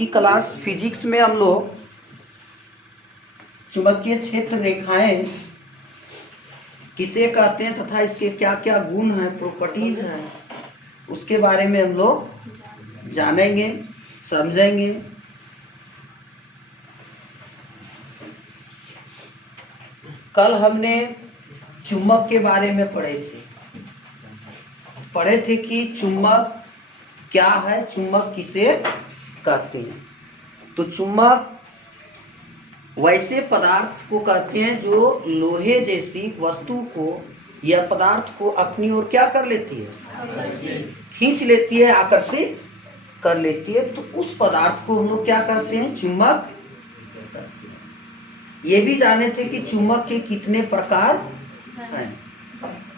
की class physics में हम लोग चुंबकीय क्षेत्र रेखाएं किसे कहते हैं तथा इसके क्या क्या गुण हैं, प्रॉपर्टीज हैं, उसके बारे में हम लोग जानेंगे, समझेंगे। कल हमने चुंबक के बारे में पढ़े थे कि चुंबक क्या है, चुंबक किसे कहते हैं। तो चुंबक वैसे पदार्थ को कहते हैं जो लोहे जैसी वस्तु को या पदार्थ को अपनी ओर क्या कर लेती है, खींच लेती है, आकर्षित कर लेती है। तो उस पदार्थ को हम लोग क्या कहते हैं, चुंबक कहते हैं। ये भी जाने थे कि चुंबक के कितने प्रकार हैं।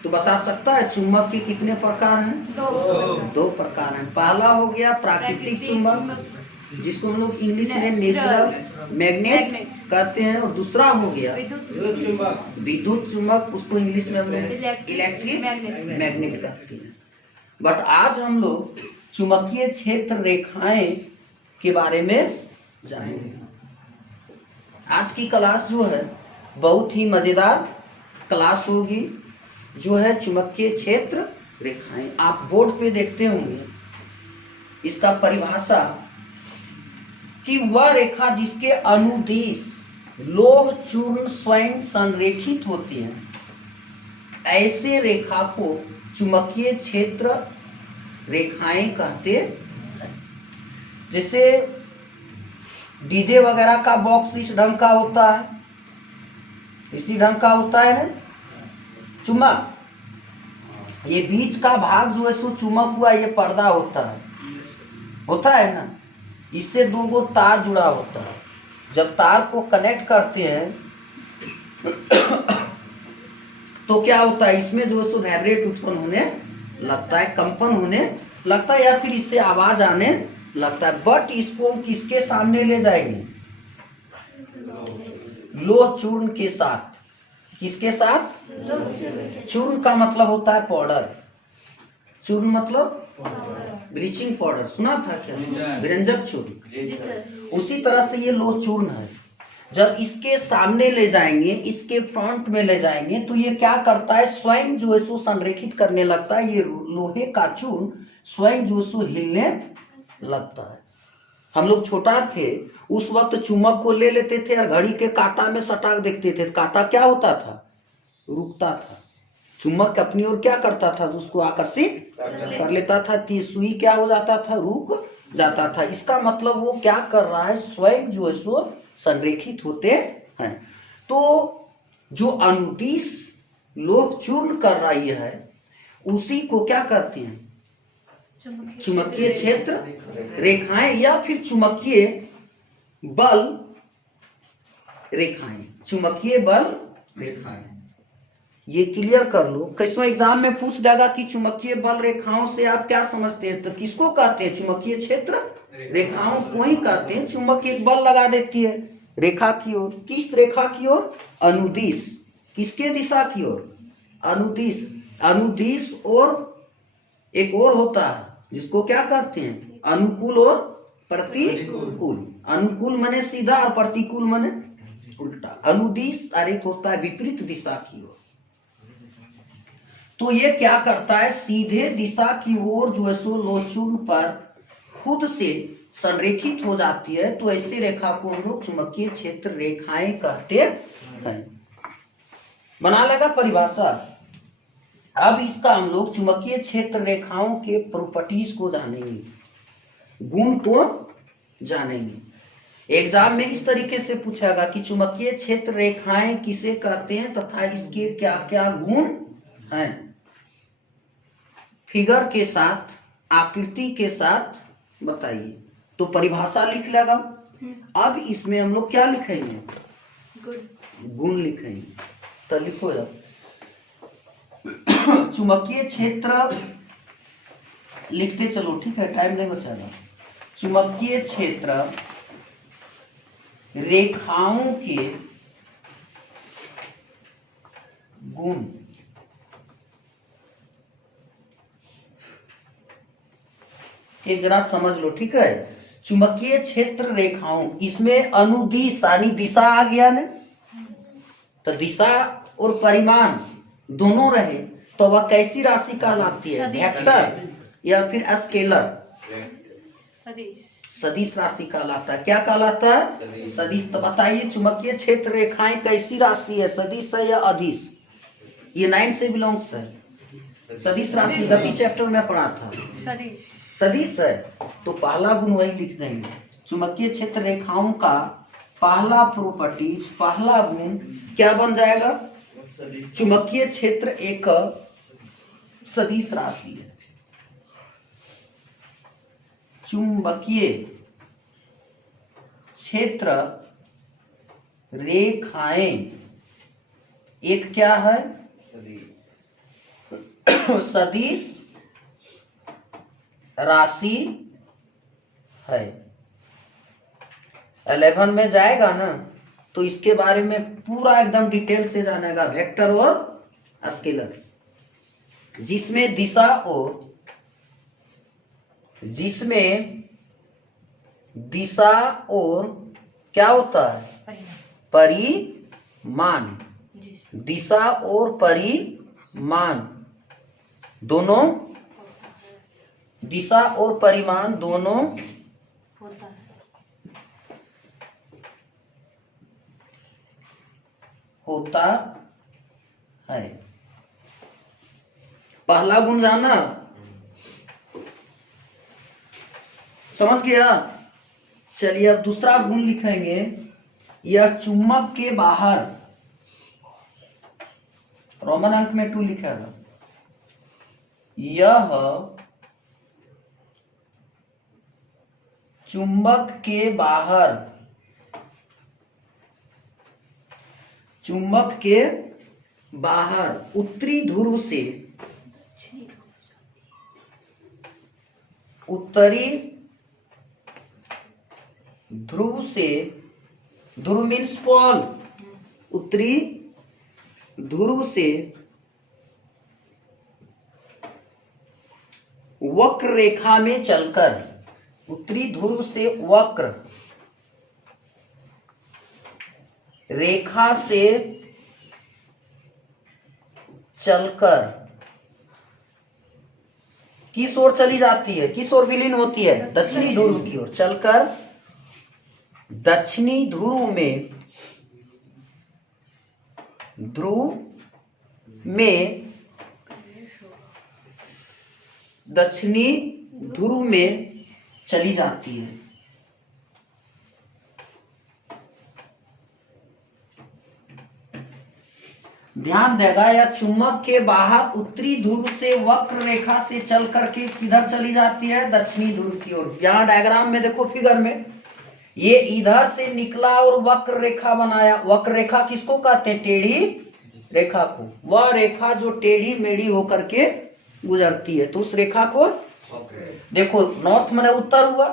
तो बता सकता है चुंबक के कितने प्रकार हैं? दो प्रकार हैं। पहला हो गया प्राकृतिक चुंबक, जिसको हम लोग इंग्लिश में नेचुरल मैग्नेट कहते हैं, और दूसरा हो गया विद्युत चुंबक, उसको इंग्लिश में हम लोग इलेक्ट्रिक मैग्नेट कहते हैं। बट आज हम लोग चुंबकीय क्षेत्र रेखाएं के बारे में जानेंगे। आज की क्लास जो है बहुत ही मजेदार क्लास होगी, जो है चुंबकीय क्षेत्र रेखाएं। आप बोर्ड पे देखते होंगे इसका परिभाषा कि वह रेखा जिसके अनुदिश लोह चूर्ण स्वयं संरेखित होती है, ऐसे रेखा को चुंबकीय क्षेत्र रेखाएं कहते हैं। जैसे डीजे वगैरह का बॉक्स इस ढंग का होता है, इसी ढंग का होता है ना चुंबक। ये बीच का भाग जो है सो चुंबक हुआ, ये पर्दा होता है ना, इससे दो गो तार जुड़ा होता है। जब तार को कनेक्ट करते हैं तो क्या होता है, इसमें जो है सो वाइब्रेट उत्पन्न होने लगता है, कंपन होने लगता है, या फिर इससे आवाज आने लगता है। बट इसको हम किसके सामने ले जाएंगे, लोह चूर्ण के साथ। किसके साथ? चूर्ण का मतलब होता है पाउडर। चूर्ण मतलब ब्लीचिंग पाउडर, सुना था क्या? व्यंजक चूर्ण। उसी तरह से ये लोह चूर्ण है। जब इसके सामने ले जाएंगे, इसके फ्रंट में ले जाएंगे, तो ये क्या करता है, स्वयं जो है सो संरेखित करने लगता है। ये लोहे का चूर्ण स्वयं जो है सो हिलने लगता है। हम लोग छोटा थे उस वक्त चुंबक को ले लेते थे और घड़ी के कांटा में सटा देखते थे। कांटा क्या होता था, रुकता था। चुंबक अपनी ओर क्या करता था, उसको आकर्षित कर लेता था। सुई क्या हो जाता था, रुक जाता था। इसका मतलब वो क्या कर रहा है, स्वयं जो है सो संरेखित होते हैं। तो जो अनुदिश लोह चूर्ण कर रही है, उसी को क्या करते हैं, चुंबकीय क्षेत्र रेखाएं या फिर चुंबकीय बल रेखाएं। चुंबकीय बल रेखाएं, ये क्लियर कर लो। कैसो एग्जाम में पूछ देगा कि चुंबकीय बल रेखाओं से आप क्या समझते हैं, तो किसको कहते हैं, चुंबकीय क्षेत्र रेखाओं को ही कहते हैं। चुंबक एक बल लगा देती है रेखा की ओर। किस रेखा की ओर? अनुदिश। किसके दिशा की ओर? अनुदिश। अनुदिश और एक और होता है जिसको क्या कहते हैं, अनुकूल और प्रतिकूल। अनुकूल माने सीधा और प्रतिकूल माने उल्टा। अनुदिश और एक होता है विपरीत दिशा की ओर। तो ये क्या करता है, सीधे दिशा की ओर जो है सो लोह चूर्ण पर खुद से संरेखित हो जाती है। तो ऐसी रेखा को हम लोग चुंबकीय क्षेत्र रेखाएं कहते हैं। बना लगा परिभाषा। अब इसका हम लोग चुंबकीय क्षेत्र रेखाओं के प्रॉपर्टीज को जानेंगे, गुण को जानेंगे। एग्जाम में इस तरीके से पूछेगा कि चुंबकीय क्षेत्र रेखाएं किसे कहते हैं तथा इसके क्या क्या गुण हैं। फिगर के साथ, आकृति के साथ बताइए। तो परिभाषा लिख लेगा। अब इसमें हम लोग क्या लिखेंगे, गुण लिखेंगे। तो लिखो जब चुंबकीय क्षेत्र लिखते चलो, ठीक है, टाइम नहीं बचाना। चुंबकीय क्षेत्र रेखाओं के गुण। एक जरा समझ लो, ठीक है। चुंबकीय क्षेत्र रेखाओं, इसमें अनुदिश यानी दिशा आ गया ना, तो दिशा और परिमाण दोनों रहे तो वह कैसी राशि कहलाती है? वेक्टर या फिर स्केलर? सदिश राशि कहलाता है। क्या कहलाता है? सदिश। तो बताइए चुंबकीय क्षेत्र रेखाएं कैसी राशि है, सदिश है या अदिश? ये 9 से बिलोंग्स है। सदिश राशि गति चैप्टर में पढ़ा था, सदिश है। तो पहला गुण वही लिख देंगे, चुंबकीय क्षेत्र रेखाओं का पहला प्रॉपर्टीज, पहला गुण क्या बन जाएगा? चुंबकीय क्षेत्र एक सदिश राशि है। चुंबकीय क्षेत्र रेखाएं एक क्या है? सदिश राशि है। 11 में जाएगा ना तो इसके बारे में पूरा एकदम डिटेल से जानेगा, वेक्टर और स्केलर, जिसमें दिशा और क्या होता है? परिमाण। दिशा और परिमाण दोनों, दिशा और परिमाण दोनों होता है। पहला गुण जाना, समझ गया? चलिए अब दूसरा गुण लिखेंगे, यह चुंबक के बाहर, रोमन अंक में 2 लिखेगा, यह चुंबक के बाहर, चुंबक के बाहर उत्तरी ध्रुव से, उत्तरी ध्रुव से, ध्रुव मीन्स पोल, उत्तरी ध्रुव से वक्र रेखा में चलकर, उत्तरी ध्रुव से वक्र रेखा से चलकर किस ओर चली जाती है? किस ओर विलीन होती है? दक्षिणी ध्रुव की ओर। चलकर दक्षिणी ध्रुव में, दक्षिणी ध्रुव में चली जाती है। ध्यान देगा, या चुंबक के बाहर उत्तरी ध्रुव से वक्र रेखा से चल करके किधर चली जाती है? दक्षिणी ध्रुव की ओर। यहाँ डायग्राम में देखो, फिगर में, ये इधर से निकला और वक्र रेखा बनाया। वक्र रेखा किसको कहते हैं? टेढ़ी रेखा को। वह रेखा जो टेढ़ी मेढ़ी होकर के गुजरती है, तो उस रेखा को देखो, नॉर्थ में उत्तर हुआ,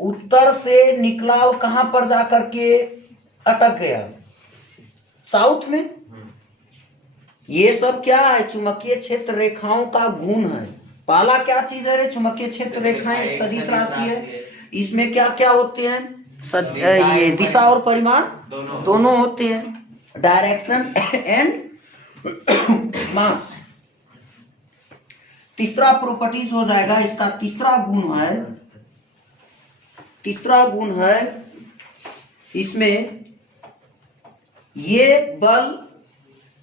उत्तर से निकला और कहां पर जाकर के अटक गया? साउथ में। ये सब क्या है? चुंबकीय क्षेत्र रेखाओं का गुण है। पहला क्या चीज है रे? चुंबकीय क्षेत्र रेखाएं एक सदिश राशि है। इसमें क्या क्या होते हैं? ये दिशा और परिमाण दोनों होते हैं, डायरेक्शन एंड मास। तीसरा प्रॉपर्टीज हो जाएगा इसका, तीसरा गुण है इसमें, ये बल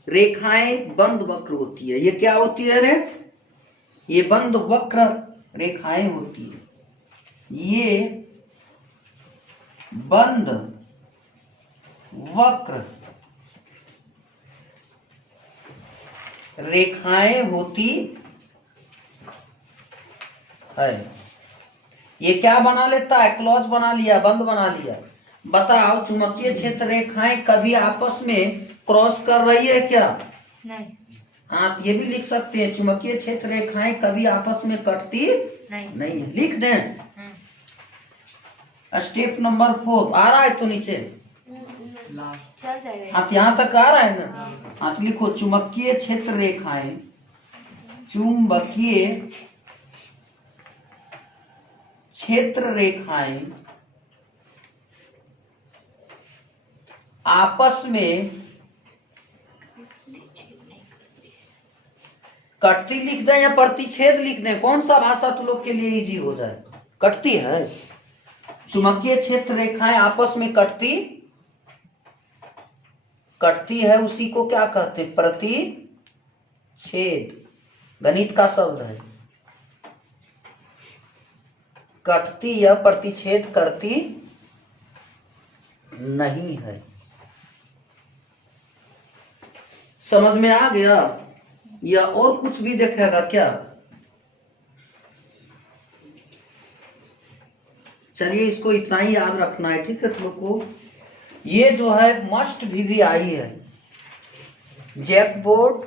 रेखाएं बंद वक्र होती है। ये क्या होती है रे? ये बंद वक्र रेखाएं होती है। ये बंद वक्र रेखाएं होती है। ये क्या बना लेता है? क्लॉज बना लिया, बंद बना लिया। बताओ, चुंबकीय क्षेत्र रेखाएं कभी आपस में क्रॉस कर रही है क्या? नहीं। आप ये भी लिख सकते हैं, चुंबकीय क्षेत्र रेखाएं कभी आपस में कटती नहीं है। लिख दें। स्टेप नंबर 4 आ रहा है तो नीचे हाँ, यहाँ तक आ रहा है ना? हाँ, तो लिखो, चुंबकीय क्षेत्र रेखाएं, चुंबकीय क्षेत्र रेखाएं आपस में कटती लिख दें या प्रतिच्छेद लिख दें, कौन सा भाषा तुम लोग के लिए इजी हो जाए? कटती है। चुंबकीय क्षेत्र रेखाएं आपस में कटती है, उसी को क्या कहते हैं? प्रतिच्छेद। गणित का शब्द है। कटती या प्रतिच्छेद करती नहीं है। समझ में आ गया? या और कुछ भी देखेगा क्या? चलिए इसको इतना ही याद रखना है, ठीक है तुम लोग को। ये जो है मस्ट भी आई है, जैकबोर्ड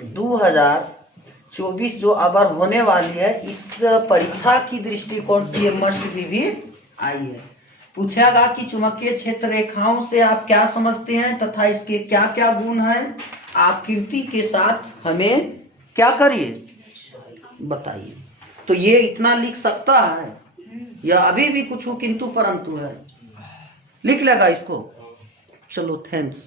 2024 जो अब होने वाली है, इस परीक्षा की दृष्टिकोण से ये मस्ट भी आई है। पूछेगा कि चुंबकीय क्षेत्र रेखाओं से आप क्या समझते हैं तथा इसके क्या क्या गुण हैं, आकृति के साथ हमें क्या करिए बताइए। तो ये इतना लिख सकता है या अभी भी कुछ किंतु परंतु है? लिख लेगा इसको। चलो थैंक्स।